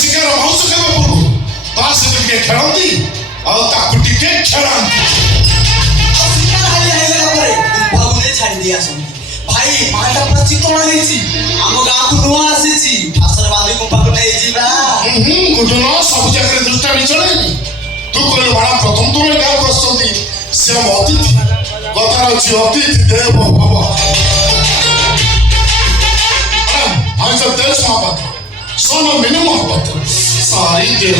ଶିକାର ମାଉସ ଖାଇବା ପୂର୍ବରୁ ତା ସହିତ ଟିକେ ଖେଳନ୍ତି ଆଉ ତାକୁ ଟିକେ ଖେଳାନ୍ତି। ଛାଡି ଦେଇ ଆସନ୍ତି ଭାଇ। ମାଟା ପୁରା ଚିକଣା ହେଇଛି। ଆମ ଗାଁକୁ ନୂଆ ଆସିଛି। ଫାସରେ ବାନ୍ଧି ଗୁମ୍ଫାକୁ ନେଇଯିବା। ଗୁଡୁ ନ ସବୁ ଜାଗାରେ ଦୃଷ୍ଟି ଚଳେନି। ତୁ କହିଲୁ ବାଳା ପ୍ରଥମ ଥର ଗାଁକୁ ଆସୁଛନ୍ତି ସେ ଆମ ଅତିଥି। କଥାର ଅଛି ଅତିଥି ଦେବ ଭବ। I'm the best mother, son of minimum mother. Sorry, dear,